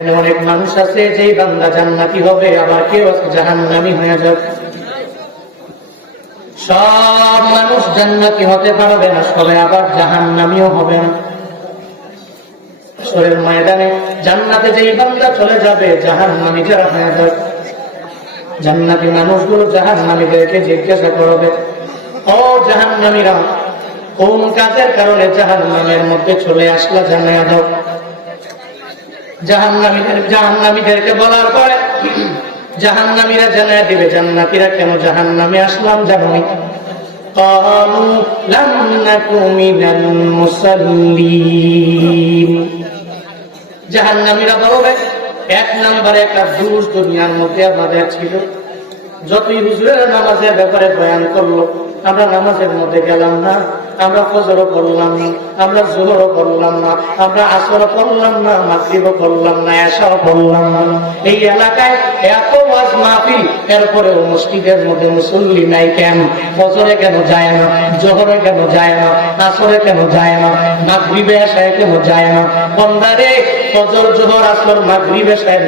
অনেক মানুষ আছে যেই বান্দা জান্নাতি হবে, আবার কেউ আছে জাহান্নামী হয়ে যাবে। সব মানুষ জান্নাতি হতে পারবে না, সবাই আবার জাহান্নামীও হবে না। হাশরের ময়দানে জান্নাতে যেই বান্দা চলে যাবে, জাহান্নামী যারা হয়ে যাবে। জান্নাতি মানুষগুলো জাহান্নামীদেরকে জিজ্ঞাসা করবে, ও জাহান্নামীরা, কোন কাজের কারণে জাহান্নামের মধ্যে চলে আসলা জানিয়ে দাও। জাহান্নামীদেরকে বলার পরে জাহান্নামীরা জানিয়ে দিবে জান্নাতীরা কেন জাহান্নামে আসলাম জানোই। ক্বালু লাম নাকু মিনাল মুসাল্লিন। জাহান্নামীরা বলবে, এক নম্বরে একটা দোষ দুনিয়ার মধ্যে আমাদের ছিল। যতই হুজুরের নামাজের ব্যাপারে বয়ান করলো, আমরা নামাজের মধ্যে গেলাম না, আমরা ফজরও করলাম না, আমরা জোহরও করলাম না, আমরা আসরও করলাম না, মাগরিবও করলাম না, এশাও করলাম না। এই এলাকায় এত ওয়াজ মাহফিল, এরপরেও মসজিদের মধ্যে মুসল্লি নাই কেন? ফজরে কেন যায় না, জোহরে কেন যায় না, আসরে কেন যায় না, মাগরিবে এশায় কেন যায় না? বন্দারে, ফজর জোহর আসর মাগরিব এশার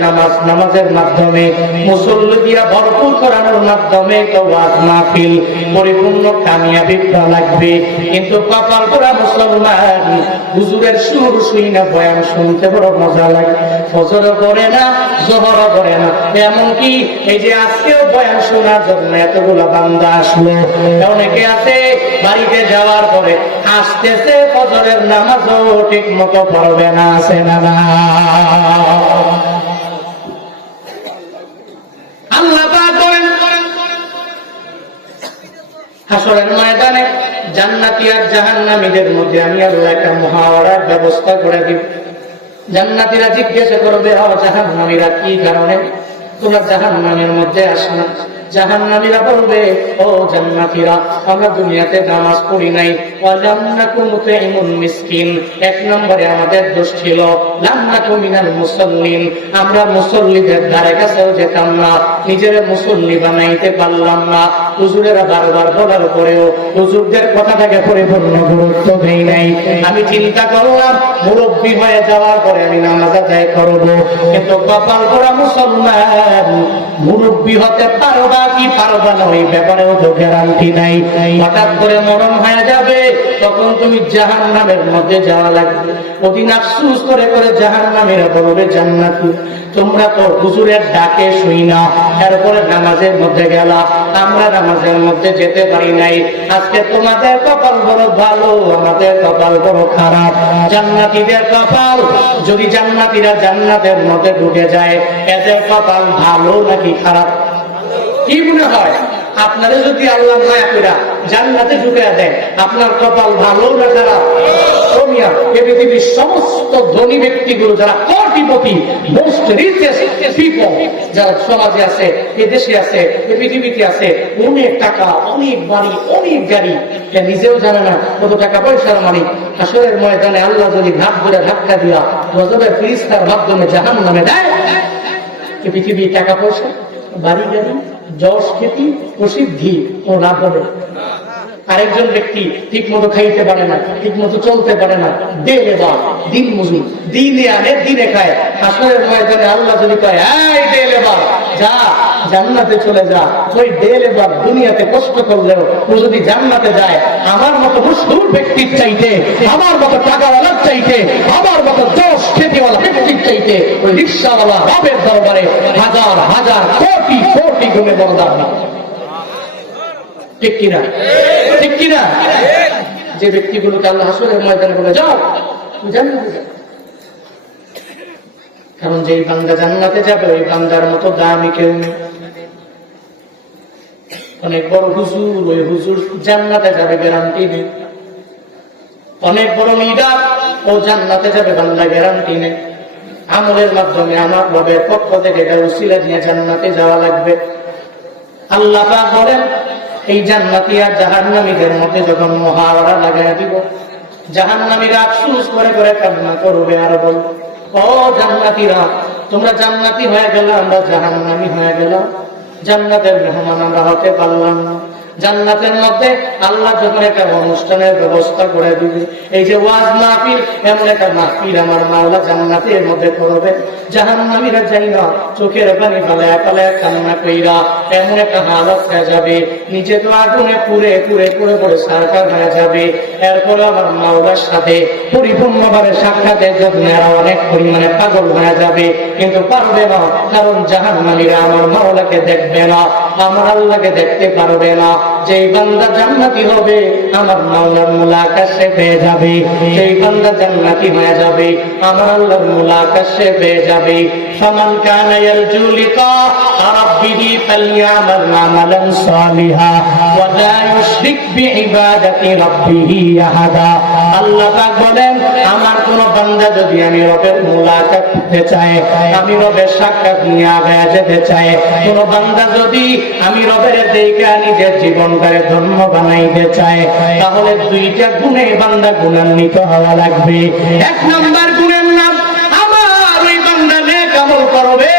নামাজের মাধ্যমে মুসল্লি দিয়া ভরপুর করানোর মাধ্যমে তো ওয়াজ মাহফিল পরিপূর্ণ কামিয়াবি লাগবে। কিন্তু কপাল পোড়া মুসলমান, হুজুরের সুর শুই না, বয়ান শুনতে বড় মজা লাগে। ফজরও করে না, জোহরও করে না, এমনকি এই যে আজকেও বয়ান শোনার জন্য এতগুলো বান্দা আসলো। অনেকে আছে বাড়িতে যাওয়ার পরে আসতেছে, ফজরের নামাজও ঠিক মতো পড়বে না, আছে না? আল্লাহ পাক বলেন, হাশরের ময়দানে জান্নাতি আর জাহান্নামীদের মধ্যে আমি আল্লাহ একটা মুহাওয়ারার ব্যবস্থা করে দিব। জান্নাতীরা জিজ্ঞাসা করবে, ও জাহান্নামীরা, কি কারণে তোমরা জাহান্নামের মধ্যে আসনা? জাহান্নামীরা বলবে, ও জান্নাতীরা, আমরা দুনিয়াতে নামাজ পড়ি নাই, ওয়ালাম নাকু মুতঈমুল মিসকিন। এক নম্বরে আমাদের দোষ ছিল, লাম নাকু মিনাল মুসাল্লিন, আমরা মুসল্লিদের ধারে কাছেও যেতাম না, নিজের মুসল্লি বানাইতে পারলাম না। হুজুরেরা বারবার বলার পরেও হুজুরদের কথাটাকে পরিপূর্ণ গুরুত্ব দেই নাই। আমি চিন্তা করলাম, মুরব্বী হয়ে যাওয়ার পরে আমি নামাজ আদায় করব, কিন্তু কপাল পোড়া মুসলমান, মুরব্বী হতে পারবা কি পারবা না ওই ব্যাপারেও তো গ্যারান্টি নাই। হঠাৎ করে মরণ হয়ে যাবে, তখন তুমি জাহান্নামের মধ্যে যাওয়া লাগবে। ওদিন আফসোস করে করে জাহান্নামীরা বলবে, জান্নাতি, তোমরা তো হুজুরের ডাকে শুই না, এরপরে নামাজের মধ্যে গেলা, আমরা নামাজের মধ্যে যেতে পারি নাই। আজকে তোমাদের কপাল বড় ভালো, আমাদের কপাল বড় খারাপ। জান্নাতীদের কপাল, যদি জান্নাতীরা জান্নাতের মধ্যে ঢুকে যায়, এদের কপাল ভালো নাকি খারাপ? কি মনে হয় আপনারা যদি আল্লাহ মায়া করে জান্নাতে ঢুকে দেয়, আপনার কপাল ভালো না খারাপ? পৃথিবীর সমস্ত ধনী ব্যক্তিগুলো যারা কোটিপতি, মোস্ট রিচেস্ট পিপল যারা সমাজে আছে, এদেশে আছে, এই পৃথিবীতে আছে, অনেক টাকা, অনেক বাড়ি, অনেক গাড়ি, নিজেও জানে না কত টাকা পয়সার মালিক। হাশরের ময়দানে আল্লাহ যদি ঘাট ধরে ধাক্কা দিয়া গজবের ফেরেশতার মাধ্যমে জাহান্নামে দেয়, এই পৃথিবীর টাকা পয়সা, বাড়ি গাড়ি, যশ খ্যাতি, প্রসিদ্ধি ও লাভ হবে। আরেকজন ব্যক্তি ঠিক মতো খাইতে পারে না, ঠিক মতো চলতে পারে না, দিন মজুর, দিনে আনে দিনে খায়। হাশরের ময়দানে আল্লাহ যদি কয়, এই দে লেবার, যা জান্নাতে চলে যা, ওই দে লেবার দুনিয়াতে কষ্ট করলেও ও যদি জান্নাতে যায়, আমার মতো মশহুর ব্যক্তির চাইতে, আমার মতো টাকাওয়ালার চাইতে, আমার মতো যশ খ্যাতিওয়ালা ব্যক্তির চাইতে ওই রিকশাওয়ালা রবের দরবারে হাজার হাজার কোটি কোটি গুণে বড় দাম। ঠিক কিনা? ঠিক কিনা? যে ব্যক্তিগুলোকে আল্লাহ হাশরের ময়দানে বলে, যাও জান্নাতে যাও। কারণ যে বান্দা জান্নাতে যাবে, ওই বান্দার মতো দামি কেউ নেই। অনেক বড় হুজুর, ওই হুজুর জান্নাতে যাবে, গ্যারান্টি নেই। অনেক বড় লিডার, ও জান্নাতে যাবে, বান্দা গ্যারান্টি নেই। আমলের মাধ্যমে আমার রবের পক্ষ থেকে উসিলা নিয়ে জান্নাতে যাওয়া লাগবে। আল্লাহ পাক বলেন, এই জান্নাতি আর জাহান্নামীদের মধ্যে যখন মুহাওয়ারা লাগাইয়া দিব, জাহান্নামীরা আফসোস করে করে কান্না করবে আর বল, ও জান্নাতীরা, তোমরা জান্নাতি হয়ে গেল, আমরা জাহান্নামী হয়ে গেলাম, জান্নাতের মেহমান আমরা হতে পারলাম না। জান্নাতের মধ্যে আল্লাহ যখন একটা অনুষ্ঠানের ব্যবস্থা করে দিবে, এই যে ওয়াজ মাহফিল, এমন একটা মাহফিল আমার মাওলা জান্নাতের মধ্যে করবে, জাহান্নামীরা যাই না চোখের পানি ফালায়া ফালায়া কান্না কইরা এমন একটা হালত হয়ে যাবে, নিচে তো আগুনে পুড়ে পুড়ে পুড়ে পুড়ে সারকার হয়ে যাবে। এরপরে আমার মাওলার সাথে পরিপূর্ণভাবে সাক্ষাতের জন্য অনেক পরিমাণে পাগল হয়ে যাবে, কিন্তু পারবে না, কারণ জাহান্নামীরা আমার মাওলাকে দেখবে না, আমার আল্লাহকে দেখতে পারবে না। যেই বান্দা জান্নাতি হবে আমার মাওলার মুলাকাত সে পেয়ে যাবে, যেই বান্দা জান্নাতি হয়ে যাবে আমার আল্লাহর মুলাকাত সে পেয়ে যাবে। ফামান কানা ইয়ারজু লিকা রাব্বিহি ফালইয়ামাল আমালান সালিহা ওয়া লা ইউশরিক বিইবাদাতি রাব্বিহি আহাদা। আল্লাহ পাক বলেন, আমার কোন বান্দা যদি আমি রবের মুলাকাত পেতে চায়, আমি রবের সাক্ষাৎ নিয়ে আগে যেতে চায়, কোন বান্দা যদি আমি রবের দেখে নিজের জীবনটাকে ধন্য বানাইতে চায়, তাহলে দুইটা গুণে বান্দা গুণান্বিত হওয়া লাগবে। এক নাম্বার গুণের নাম, আমার ওই বান্দা নেক আমল করবে,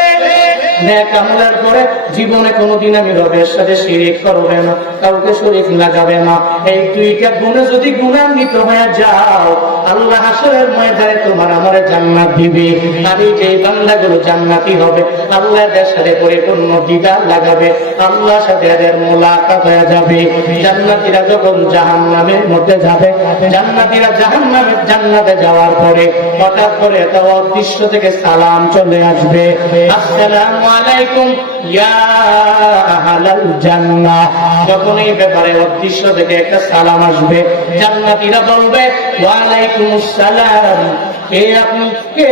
নেক আমলের পরে জীবনে কোনোদিন আমি রবের সাথে শিরিক করবে না, কাউকে শরীক লাগাবে না। এই দুইটা গুণে যদি গুণান্বিত হয়ে যাও, আল্লাহ হাসরের ময়দানে তোমার আমারে জান্নাত দিবে। আর এই যে বান্দাগুলো জান্নাতি হবে, আল্লাহ এদের সাথে পরিপূর্ণ দিদার লাগাবে, আল্লাহর সাথে এদের মুলাকাত হয়ে যাবে। জান্নাতীরা যখন জাহান্নামের মধ্যে যাবে, জান্নাতীরা জান্নাতে যাওয়ার পরে হঠাৎ করে একটা অদৃশ্য থেকে সালাম চলে আসবে, আসসালামু আলাইকুম ইয়া আহলাল জান্নাহ। যখন এই ব্যাপারে অদৃশ্য থেকে একটা সালাম আসবে, জান্নাতীরা বলবে ওয়া আলাইকুমুস সালাম, আপনি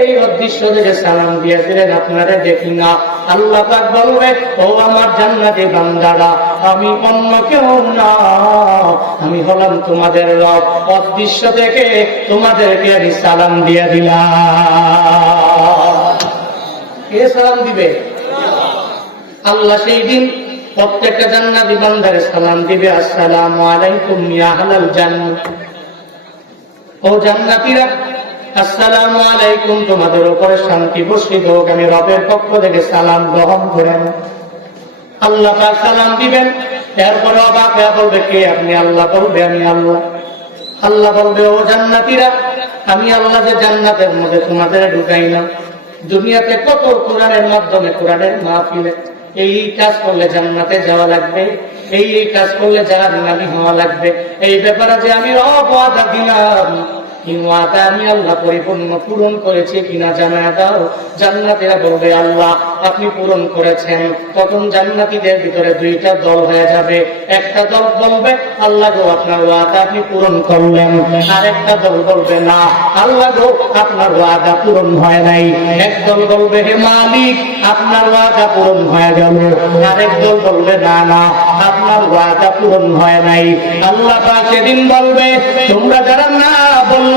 এই অদৃশ্য থেকে সালাম দিয়েছিলেন, আপনারা দেখি না। আল্লাহ পাক বলবে, ও আমার জান্নাতি বান্দারা, আমি অন্য কেউ না, আমি হলাম তোমাদের রব, অদৃশ্য থেকে তোমাদেরকে আমি সালাম দিয়ে দিলাম। কে সালাম দিবে? আল্লাহ সেই দিন প্রত্যেকটা জান্নাতি বান্দারে সালাম দিবে, আসসালামু আলাইকুম ইয়া আহলাল জান্নাহ। ও জান্নাতীরা, আসসালামু আলাইকুম, তোমাদের উপরে শান্তি বর্ষিত হোক, আমি রবের পক্ষ থেকে সালাম গ্রহণ করেন। আল্লাহ পাক সালাম দিবেন, এরপরে অবাক হয়ে বলবে, কে আপনি? আল্লাহ বলবে, আমি আল্লাহ। আল্লাহ বলবে, ও জান্নাতীরা, আমি আল্লাহ যে জান্নাতের মধ্যে তোমাদের ঢুকাইলাম, দুনিয়াতে কত কোরআনের মাধ্যমে, কোরআনের মাহফিলে এই কাজ করলে জান্নাতে যাওয়া লাগবে, এই কাজ করলে জাহান্নামী হওয়া লাগবে, এই ব্যাপারে যে আমি রব ওয়াদা দিলাম, আমি আল্লাহ পরিপূর্ণ পূরণ করেছি কিনা জানায়া দাও। জান্নাতীরা বলবে, আল্লাহ আপনি পূরণ করেছেন। তখন জান্নাতীদের ভিতরে দুইটা দল হয়ে যাবে, একটা দল বলবে, আল্লাহ গো আপনার ওয়াদা আপনি পূরণ করলেন, আর একটা দল বলবে, না আল্লাহ গো আপনার ওয়াদা পূরণ হয় নাই। এক দল বলবে, হে মালিক আপনার ওয়াদা পূরণ হয়ে গেল, আরেক দল বলবে, না না আপনার ওয়াদা পূরণ হয় নাই। আল্লাহ পাক সেদিন বলবে, তোমরা যারা না বললা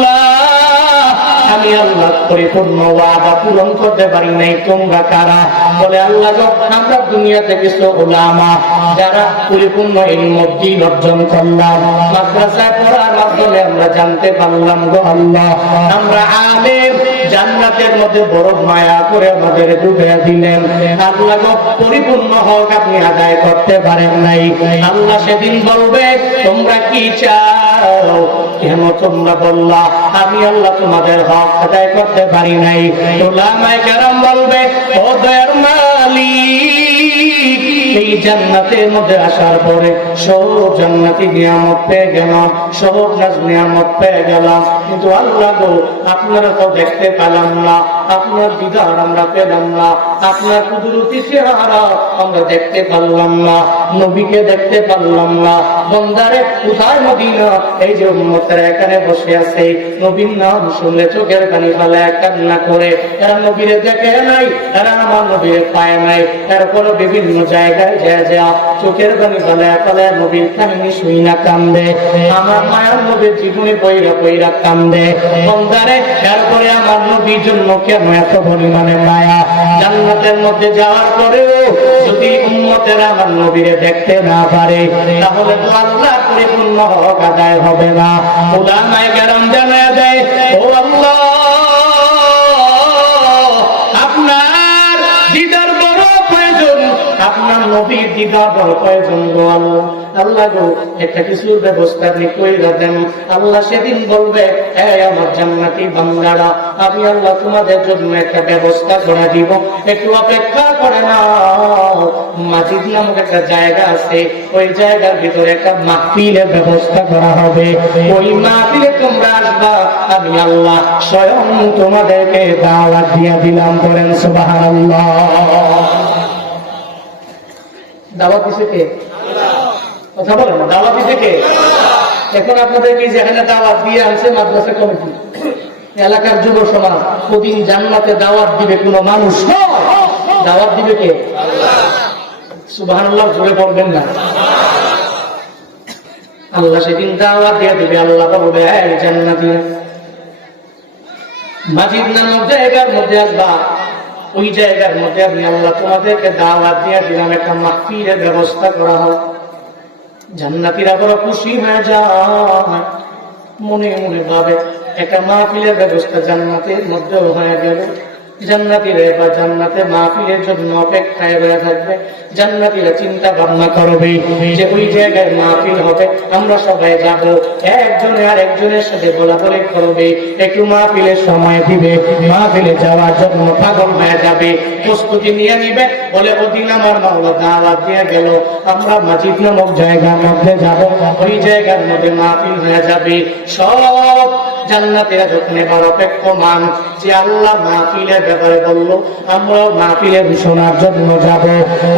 আমি আল্লাহ পরিপূর্ণ ওয়াদা পূরণ করতে পারি নাই, তোমরা কারা? বলে, আল্লাহ গো আমরা দুনিয়াতে কিছু উলামা যারা পরিপূর্ণ ইলম দ্বীন অর্জন করলাম, মাদ্রাসায় পড়ার মাধ্যমে আমরা জানতে পারলাম গো আল্লাহ আমরা আলেম, জান্নাতের মধ্যে বড় মায়া করে আমাদের ডুবে দিলেন। আল্লাহ গো পরিপূর্ণ হক আপনি আদায় করতে পারেন নাই। আল্লাহ সেদিন বলবে, তোমরা কি চাও? কেন তোমরা বললা আমি আল্লাহ তোমাদের হক আদায় করতে পারি নাই? উলামায়ে কেরাম বলবে, ও দয়ার মালিক, এই জান্নাতের মধ্যে আসার পরে সব জান্নাতি নিয়ামত পেয়ে গেলাম, সব নিয়ামত পেয়ে গেলাম, কিন্তু আল্লাহ গো আপনারা তো দেখতে পেলাম না, আপনার দিদার আমরা পেলাম না, আপনার কুদরতি চেহারা আমরা দেখতে পারলাম না, নবীকে দেখতে পারলাম না। বন্দারে কোথায় মদিনা? এই যে উম্মতেরা এখানে বসে আছে, নবীর নাম শুনলে চোখের পানি ফেলায় কান্না করে, এরা নবীরে দেখে নাই, এরা আমার নবীরে পায় নাই, এরপরও বিভিন্ন জায়গায় যা চোখের পানি ফেলায় ফেলায় নবীর কাহিনী শুই না কান্দে, আমার মায়ের নবীর জীবনে বইরা বইরা কান্দে। বন্দারে এরপরে আমার নবীর জন্য কেন এত পরিমাণে মায়া? জান্নাতের মধ্যে যাওয়ার পরেও যদি উম্মতেরা আমার নবীরে দেখতে না পারে, তাহলে তো আল্লাহ পরিপূর্ণ হক আদায় হবে না। উলামায়ে কেরাম জানায়া দেয়, ও আল্লাহ আপনার দিদার বড় প্রয়োজন, আপনার নবীর দিদার বড় প্রয়োজন গো আল্লাহ। আল্লাহ গো একটা কিছুর ব্যবস্থা আপনি কইরা দেন। আল্লাহ সেদিন বলবে, এই আমার জান্নাতি বান্দারা, আমি আল্লাহ তোমাদের জন্য একটা ব্যবস্থা করে দিব, একটু অপেক্ষা করে নাও। মাজিদ নামক একটা জায়গা আছে, ওই জায়গার ভিতরে একটা মাহফিলের ব্যবস্থা করা হবে। ওই মাহফিলে তোমরা আসবা, আমি আল্লাহ স্বয়ং তোমাদেরকে দাওয়াত দিয়ে দিলাম। করেন সুবহানাল্লাহ। দাওয়াত দিছে কে? কথা বলেন, দাওয়াত দিছে কে? এখন আপনাদেরকে যেখানে দাওয়াত দিয়ে আনছে মাদ্রাসা কমিটি, এলাকার যুব সমাজ, প্রতিদিন জান্নাতে দাওয়াত দিবে কোন মানুষ নয়, দাওয়াত দিবে কে? সুবহানাল্লাহ জোরে পড়বেন না। আল্লাহ সেদিন দাওয়াত দিয়ে দিবে। আল্লাহ বলবে, এই জান্নাতি মাজিদ নামক জায়গার মধ্যে আসবা, ওই জায়গার মধ্যে আমি আল্লাহ তোমাদেরকে দাওয়াত দিয়ে দিলাম, একটা মাহফিলের ব্যবস্থা করা হয়। জান্নাতীরা বড় খুশি হয়ে যায়, মনে মনে ভাবে একটা মাহফিলের ব্যবস্থা জান্নাতের মধ্যেও হয়ে গেল। জান্নাতীরা এবার জান্নাতে মাহফিলের জন্য অপেক্ষায় রয়ে থাকবে। জান্নাতীরা চিন্তা ভাবনা করবে যে ওই জায়গায় মাহফিল হবে, আমরা সবাই যাব। একজনে আর একজনের সাথে বলাবলি করবে, একটু মাহফিলের সময় দিবে, মাহফিলে যাওয়ার জন্য পাগল হয়ে যাবে, প্রস্তুতি নিয়ে নিবে। বলে ওদিন আমার মাওলা দাওয়াত দিয়ে গেল, আমরা মাজিদ নামক জায়গার মধ্যে যাব, ওই জায়গার মধ্যে মাহফিল হয়ে যাবে। সব জান্নাতীরা যখন এবার অপেক্ষমান যে আল্লাহ মাহফিলের ব্যাপারে বললো, আমরা মাহফিলের ঘোষণার জন্য যাব।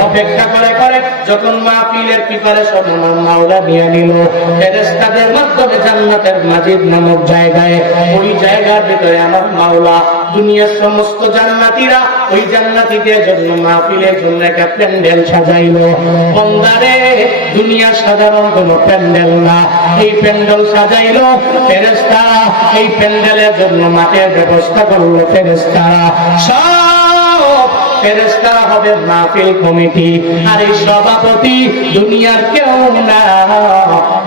অপেক্ষা করে করে যখন মাহফিলের প্রিপারেশন আমার মাওলা নিয়ে নিল, ফেরেশতাদের মাধ্যমে জান্নাতের মাজিদ নামক জায়গায়, ওই জায়গার ভিতরে আমার মাওলা দুনিয়ার সমস্ত জান্নাতীরা ওই জান্নাতীদের জন্য মাহফিলের জন্য একটা প্যান্ডেল সাজাইল। বন্দারে, দুনিয়ার সাধারণ কোন প্যান্ডেল না, এই প্যান্ডেল সাজাইল ফেরেশতারা। এই প্যান্ডেলের জন্য মাঠের ব্যবস্থা করলো ফেরেশতারা। সব ফেরেশতারা হবে মাহফিল কমিটি, আর এই সভাপতি দুনিয়ার কেউ না,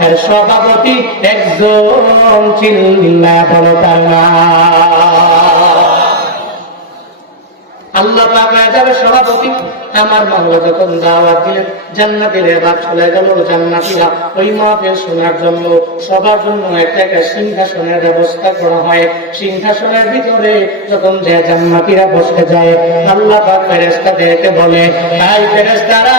এর সভাপতি একজন, চিল্লায়া বলো তার নাম। আল্লাহ পাক হয়ে যাবে সভাপতি। আমার মাওলা যখন দাওয়াত দিলেন, জান্নাতের এবার চলে গেল জান্নাতীরা ওই মাহফিল শোনার জন্য। সবার জন্য একটা একটা সিংহাসনের ব্যবস্থা করা হয়। সিংহাসনের ভিতরে যখন যে জান্নাতীরা বসে যায়, আল্লাহ পাক ফেরেশতাদেরকে বলে, এই ফেরেশতারা,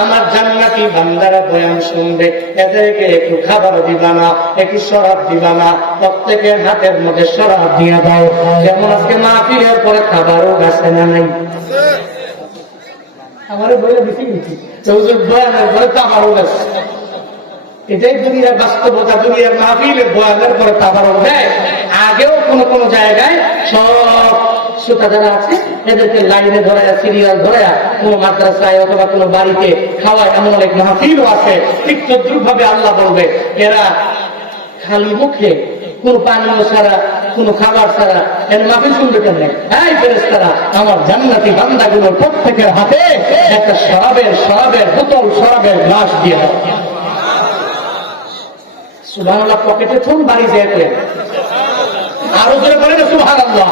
আমার জান্নাতি বান্দারা বয়ান শুনবে, এদেরকে একটু খাবার দিবা না, একটু শরাব দিবা না, প্রত্যেকের হাতের মধ্যে শরাব দিয়ে দাও। যেমন আজকে মাহফিলের পরে খাবারও গাছে না নাই, আমারও বইলে বেশি গেছি, বয়ানের পরে খাবারও গাছে। এটাই দুনিয়ার বাস্তবতা। দুনিয়ার মাহফিলের বয়ানের পরে খাবারও দেয়। আগেও কোন কোন জায়গায় সব শ্রোতা যারা আছে এদেরকে লাইনে ধরে, সিরিয়াল ধরে কোন মাদ্রাসায় অথবা কোন বাড়িতে খাওয়ায়, এমন অনেক মাহফিলও আছে। ঠিক তদ্রুপ ভাবে আল্লাহ বলবে, এরা খালি মুখে কোন পানীয় ছাড়া, কোন খাবার ছাড়া এর মাহফিল শুনবে কেমনে? এই ফেরেশতারা, আমার জান্নাতি বান্দাগুলোর প্রত্যেকের হাতে একটা শরাবের বোতল, শরাবের গ্লাস দিয়ে দাও। সুবহানাল্লাহ পকেটে থুন, বাড়ি যেতে আরো জোরে বলে না সুবহানাল্লাহ।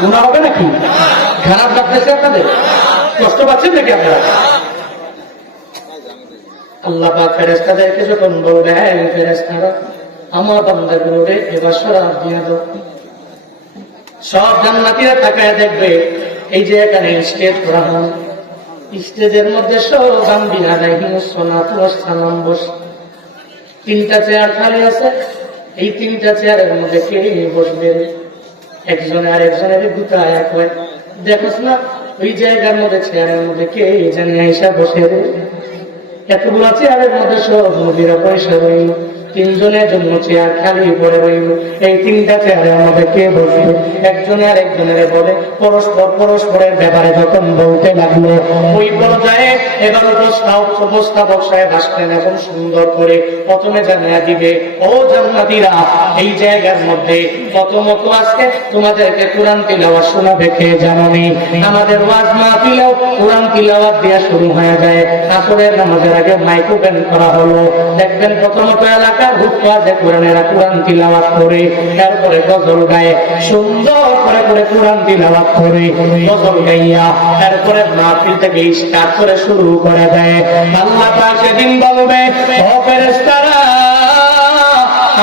গুনাহ হবে নাকি? খারাপ লাগতেছে আপনাদের? কষ্ট পাচ্ছেন নাকি আপনারা? আল্লাহ পাক ফেরেশতাদেরকে যখন বলবে, এই ফেরেশতারা, আমার বান্দাগুলোরে এবার শরাব দিয়ে দাও। সব জান্নাতীরা তাকায় দেখবে, এই যে এখানে স্টেজ করা হয়, স্টেজের মধ্যে সব আম্বিয়া আলাইহিমুস সালাতু ওয়াস সালাম বসে, তিনটা চেয়ার খালি আছে। এই তিনটা চেয়ারের মধ্যে কে বসবে? একজনে আর একজনের গুতায় এক হয়, দেখোস না ওই জায়গার মধ্যে চেয়ারের মধ্যে কে জানি আইসা বসে রে। এতগুলো চেয়ারের মধ্যে সব নবীরা পয়সা রইল, তিনজনের জন্য চেয়ার খালি পড়ে রইল। এই তিনটা চেয়ারের মধ্যে কে বসবে? একজনে আর একজনের বলে পরস্পরের ব্যাপারে যখন বলতে লাগলো, ওই পর্যায়ে এবার উপস্থাপক সাহেব আসলেন এখন সুন্দর করে প্রথমে জানিয়ে দিবে, ও জান্নাতীরা, এই জায়গার মধ্যে প্রথমত আজকে তোমাদেরকে কোরআন তিলাওয়াত শোনাবে কে জানোনি? আমাদের ওয়াজ মাহফিলেও কোরআন তিলাওয়াত দেওয়া শুরু হয়ে যায়। আসরের নামাজের আগে মাইক ওপেন করা হলো। দেখবেন প্রথমত এলাকা এলাকার হুফাজে কোরআনেরা কোরআন তিলাওয়াত করে, তারপরে গজল গায়ে সুন্দর করে করে কোরআন তিলাওয়াত করে, গজল গাইয়া তারপরে মাহফিল থেকে স্টার্ট করে শুরু করে দেয়। আল্লাহ পাক সেদিন বলবে, ও ফেরেশতারা,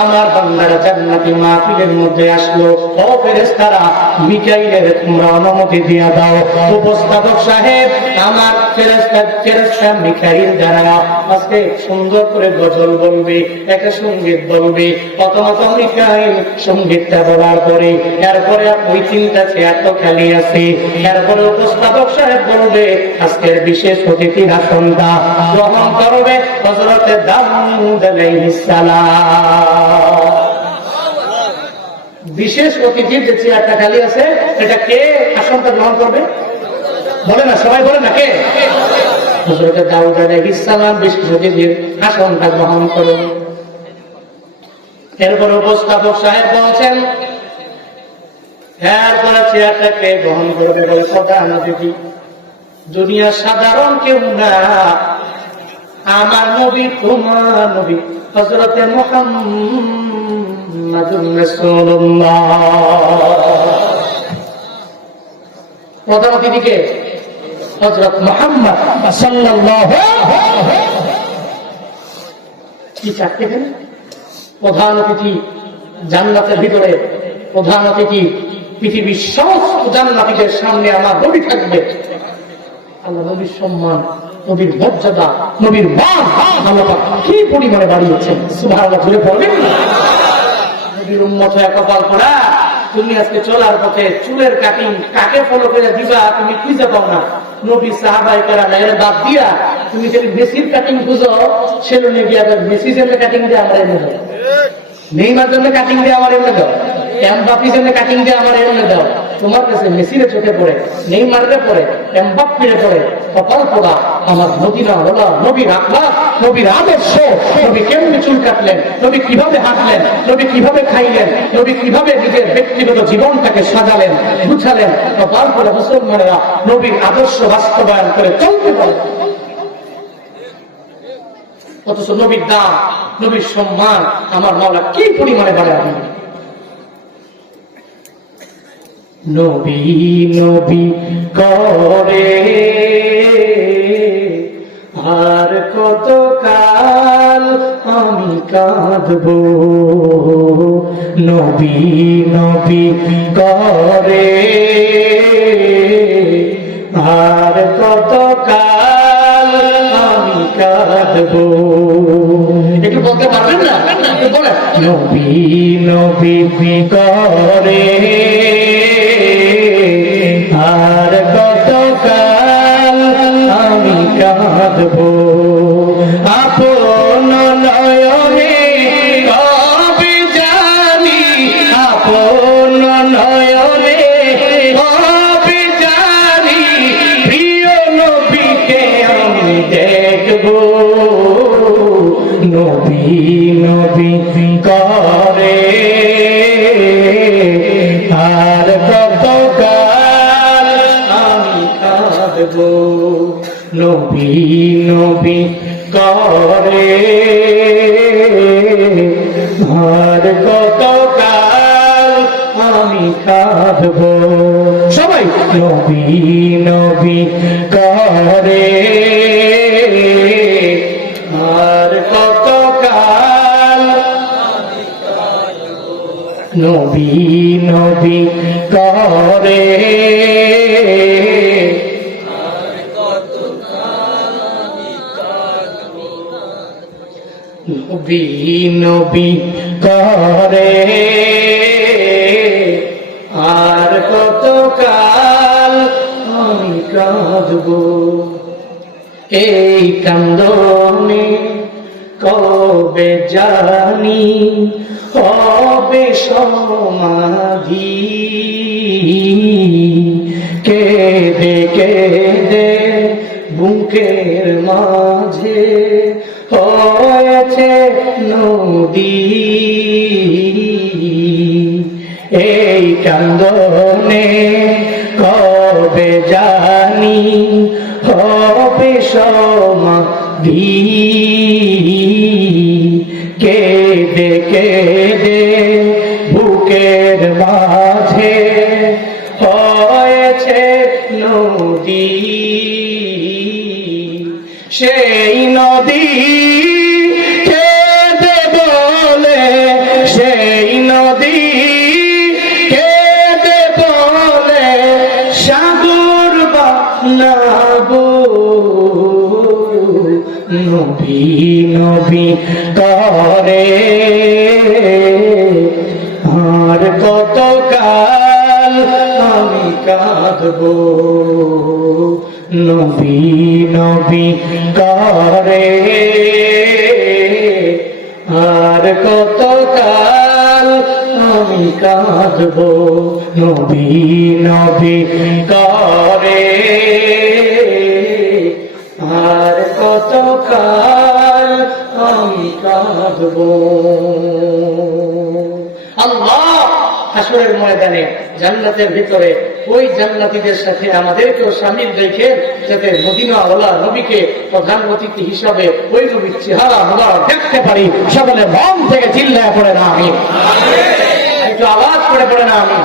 আমার বান্দারা জান্নাতি মাহফিলের মধ্যে আসলো, ও ফেরেশতারা মিকাইলের তোমরা অনুমতি দিয়া দাও। উপস্থাপক সাহেব, আমার ফেরেশতা মিকাইল যারা আজকে সুন্দর করে গজল বলবে, একটা সঙ্গীত বলবে, প্রথমত মিকাইল সঙ্গীতটা বলার পরে এরপরে ওই তিনটা চেয়ার তো খালি আছে, এরপরে উপস্থাপক সাহেব বলবে আজকের বিশেষ অতিথির আসনটা গ্রহণ করবে হযরতে দাউদ আলাইহিস সালাম। বিশেষ অতিথির যে চেয়ারটা খালি আছে, এটা কে আসনটা গ্রহণ করবে? বলে না, সবাই বলে না, কে? হযরতে দাউদ আলাইহিস সালাম বিশেষ অতিথির আসনটা গ্রহণ করবে। এরপরে উপস্থাপক সাহেব বলছেন, এরপরে চেয়ারটাকে গ্রহণ করবে বলে প্রধান অতিথি, দুনিয়া সাধারণ কেউ না, আমার নবী, তোমার নবী হযরতে মুহাম্মাদুর রাসূলুল্লাহ। প্রধান অতিথিকে হযরত মুহাম্মদ সাল্লাল্লাহু কি চাকরিখানে প্রধান অতিথি জান্নাতের ভিতরে, প্রধান অতিথি পৃথিবীর সমস্ত জান্নাতীদের সামনে আমার নবী থাকবে। আল্লাহ নবীর সম্মান, নবীর মর্যাদা, নবীর মান আল্লাহ পাক কি পরিমাণে বাড়িয়েছেন, সুবহানাল্লাহ বলে পড়বেন না? নবীর উম্মত হয়ে কপাল পড়া, তুমি আজকে চলার পথে চুলের কাটিং কাকে ফলো করে দিবা তুমি খুঁজে পাও না। নবী সাহাবায়ে কেরাম এর বাদ দিয়া তুমি যদি মেসির কাটিং খুঁজো, সেলুনে গিয়া মেসির জন্য কাটিং দিয়ে আমরা এনে দাও, নেইমার জন্য কাটিং দিয়ে আমার এনে দাও, এমবাপ্পির জন্য কাটিং দিয়ে আমার এনে দাও। তোমার কাছে মেসিরে চোখে পড়ে, নেইমারে পড়ে, এমবাপ্পিরে পড়ে, কপাল পোড়া আমার মদিনা ওলা নবীর আখলাক, নবীর আদর্শ, নবী কেমনি চুল কাটলেন, নবী কিভাবে হাঁটলেন, নবী কিভাবে খাইলেন, নবী কিভাবে নিজের ব্যক্তিগত জীবনটাকে সাজালেন গুছালেন, কপাল পোড়া মুসলমানেরা নবীর আদর্শ বাস্তবায়ন করে চলতে পারে। অথচ নবীর দাম, নবীর সম্মান আমার মাওলা কি পরিমাণে বাড়ায়। নবী নবী করে আর কত কাল আমি কাঁদব, নবী নবী করে আর কত কাল আমি কাঁদব। একটু বলতে পারবেন না? বলেন, নবী নবী করে আর কত কাল আমি কাঁদব, আপন নয়নে কবে জানি, আপন নয়নে কবে জানি প্রিয় নবীকে আমি দেখব, নবী নবী করে আর কত কাল আমি কাঁদব, নবী নবী করে আর কত কাল আমি কাঁদব। সবাই নবী নবী করে আর কত কাল, নবী নবী করে আর কত কাল, নবী নবী করে আর কত কাল আমি কাঁদব। এই কান্দনে কবে জানি হবে সমাধি, কেঁদে কেঁদে বুকের মাঝে হয়েছে নদী, এই কান্দনে কবে জানি হবে সমাধি, নদী, সেই নদী কেঁদে বলে, সেই নদী কেঁদে বলে সাগর বানাবো। নবী নবী করে আর কত কাল আমি কাঁদবো। নবী নবী করে আর কত কাল আমি কাঁদবো। নবী নবী করে আর কত কাল আমি কাঁদবো। আল্লাহ হাসরের ময়দানে জান্নাতের ভিতরে ওই জান্নাতীদের সাথে আমাদেরকেও শামিল রেখে যাতে মদিনাওয়ালা নবীকে প্রধান অতিথি হিসাবে ওই নবীর চেহারা আমরা দেখতে পারি। সকলে মন থেকে চিল্লায় পড়ে না আমি, একটু আওয়াজ করে পড়ে না আমি।